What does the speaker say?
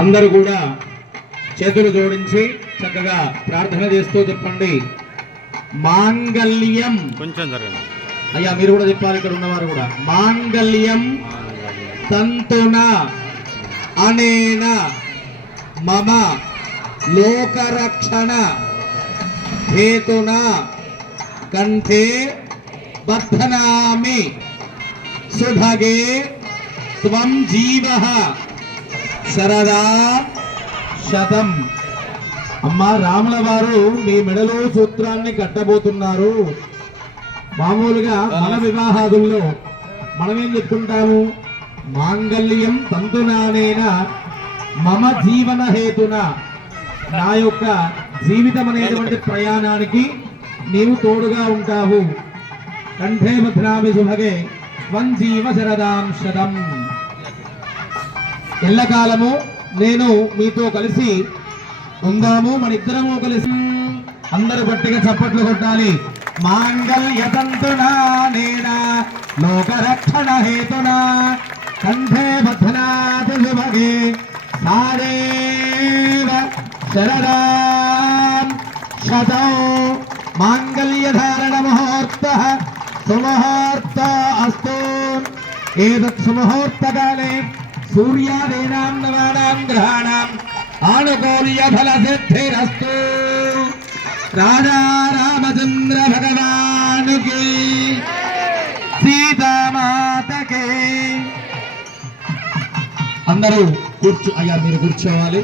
అందరూ కూడా చేతులు జోడించి చక్కగా ప్రార్థన చేస్తూ చెప్పండి. మాంగళ్యం. కొంచెం జరగండి. అయ్యా మీరు కూడా చెప్పాలి ఇక్కడ ఉన్నవారు కూడా. మాంగళ్యం తంతున అనేన మమ లోకరక్షణ హేతున కంఠే బద్ధనామి సుభగే త్వం జీవ శరదా శతం. అమ్మా రాముల వారు మీ మెడలో సూత్రాన్ని కట్టబోతున్నారు. మామూలుగా మన వివాహాదుల్లో మనమేం చెప్పుకుంటాము? మాంగళ్యం తంతునానేన మమ జీవన హేతున. నా యొక్క జీవితం అనేటువంటి ప్రయాణానికి నీవు తోడుగా ఉంటావు. కంఠే భద్రామి శుభగే వంజీవ శరదాం శతం. ఎల్లకాలము నేను మీతో కలిసి ఉందాము మన ఇద్దరము కలిసి అందరూ గట్టిగా చప్పట్లు కొట్టాలి. మాంగళ్యతంతునా నేనా? లోకరక్షణ హేతునా? కంఠే బధ్నాతి శుభగే సాదేవ శరదాం. శతో మాంగళ్యధారణ ముహూర్త. సుముహూర్త అస్తు. ఏతత్ సుముహూర్తకాలే సూర్యాదీనాం నవానాం గ్రహాణాం ఆనుకూల్య ఫల సిద్ధిరస్తు రాజా రామచంద్ర భగవానుకి సీతామాతకి. అందరూ కూర్చో అయ్యా మీరు కూర్చోవాలి.